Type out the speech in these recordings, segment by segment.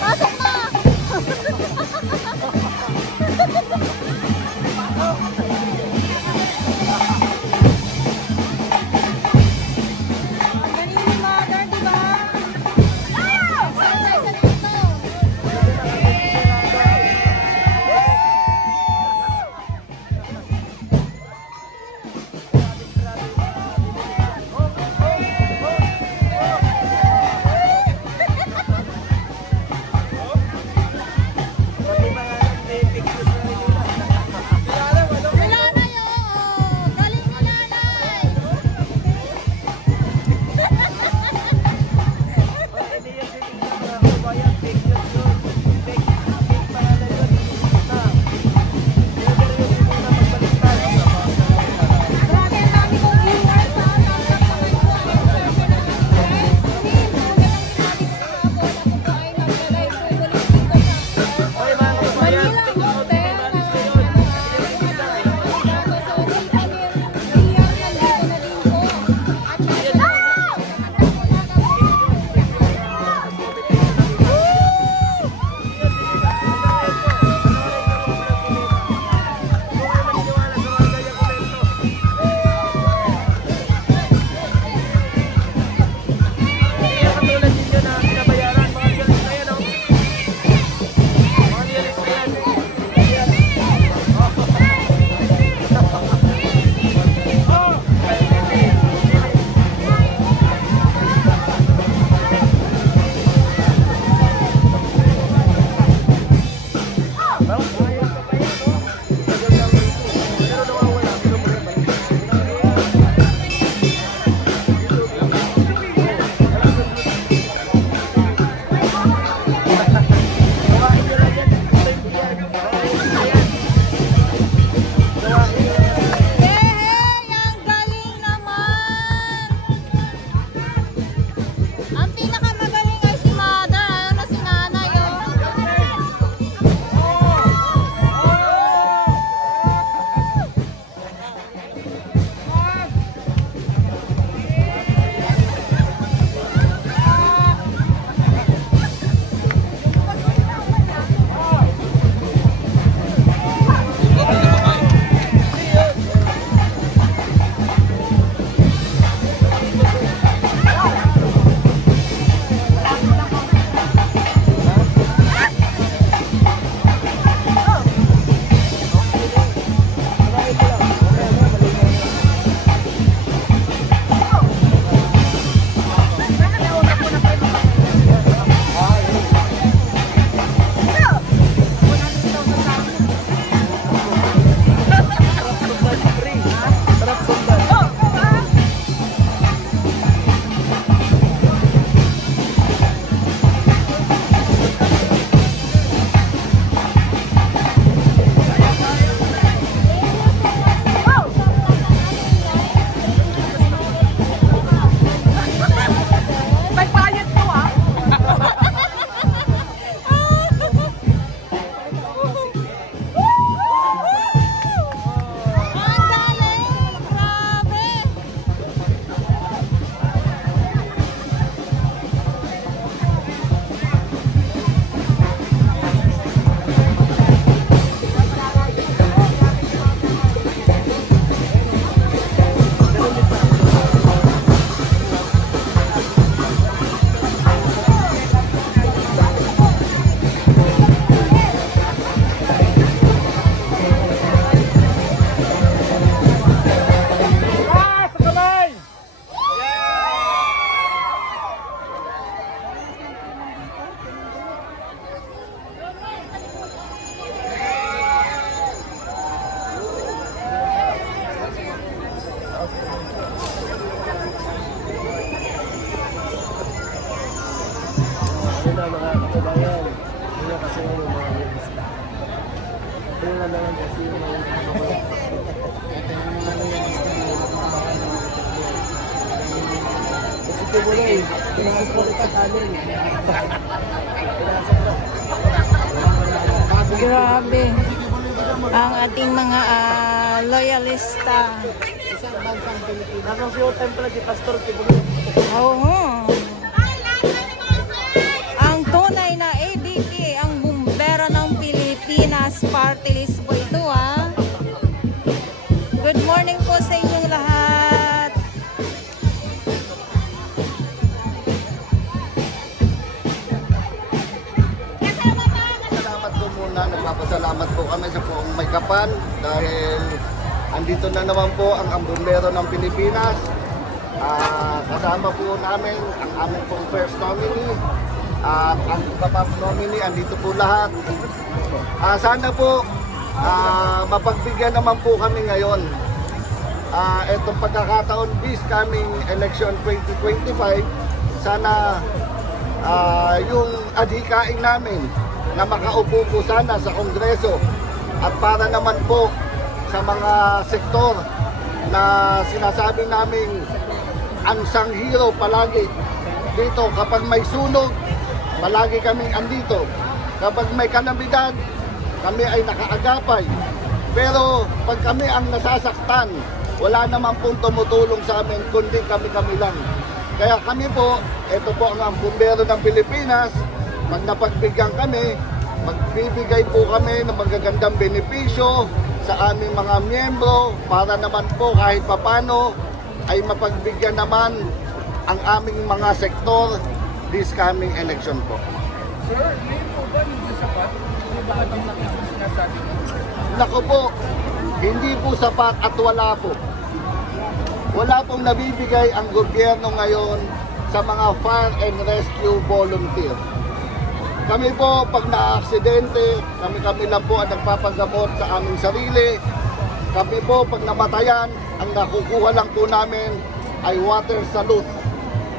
Pasok na! Grabe ang ating mga loyalista. Oo. Ang tunay na una, nagpapasalamat po kami sa buong may kapan dahil andito na naman po ang bumbero ng Pilipinas. Kasama po namin ang aming pong first nominee at ang iba-pang nominee, andito po lahat. Sana po mapagbigyan naman po kami ngayon. Itong pagkakataon this coming election 2025, sana yung adhikain namin na makaupo po sana sa Kongreso at para naman po sa mga sektor na sinasabi naming unsung hero palagi dito. Kapag may sunog, palagi kaming andito. Kapag may kalamidad, kami ay nakaagapay. Pero pag kami ang nasasaktan, wala naman pong tumutulong sa amin kundi kami lang. Kaya kami po, ito po ang bumbero ng Pilipinas. Pag napagbigyan kami, magbibigay po kami ng magagandang benepisyo sa aming mga miyembro para naman po kahit papano ay mapagbigyan naman ang aming mga sektor this coming election po. Sir, ngayon po ba hindi sapat? Hindi ba ang sinasabi mo? Naku po, hindi po sapat at wala po. Wala pong nabibigay ang gobyerno ngayon sa mga fire and rescue volunteer. Kami po, pag na-aksidente, kami lang po ang nagpapagamot sa aming sarili. Kami po, pag namatayan, ang nakukuha lang po namin ay water salute.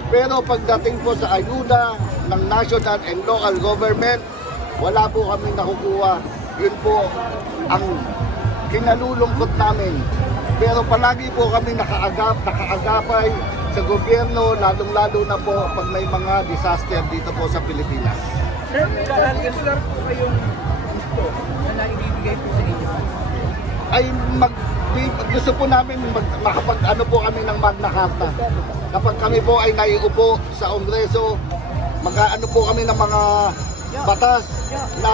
Pero pagdating po sa ayuda ng national and local government, wala po kami nakukuha. Yun po ang kinalulungkot namin. Pero palagi po kami nakaagapay sa gobyerno, lalong-lalo na po pag may mga disaster dito po sa Pilipinas. Sir, particular po kayong gusto na naibibigay po sa inyo? Ay gusto po namin makapag-ano po kami ng Magna Carta. Kapag kami po ay naiupo sa Kongreso, mag-ano po kami ng mga batas na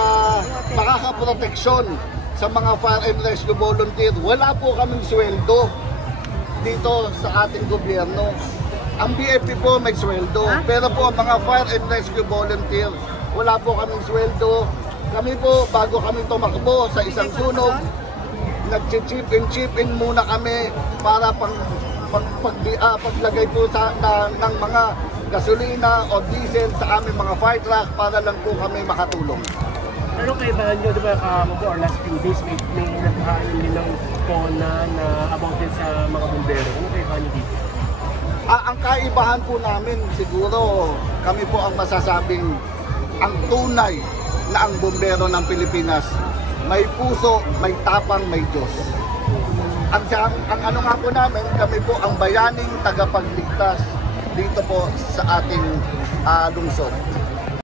makakaproteksyon sa mga fire and rescue volunteer. Wala po kaming sweldo dito sa ating gobyerno. Ang BFP po may sweldo, pero po ang mga fire and rescue volunteer, wala po kaming sweldo. Kami po, bago kami tumakbo sa isang sunog, nag-chip in muna kami para paglagay po ng mga gasolina o diesel sa aming mga fire truck para lang po kami makatulong. Pero kaibahan nyo, di ba, more or less few days, may nagkain din ng kona na about din sa mga bumbero. Ano kaibahan nyo dito? Ang kaibahan po namin, siguro, kami po ang masasabing ang tunay na ang bumbero ng Pilipinas. May puso, may tapang, may Diyos. Ang ano nga po namin, kami po ang bayaning tagapagligtas dito po sa ating lungsod.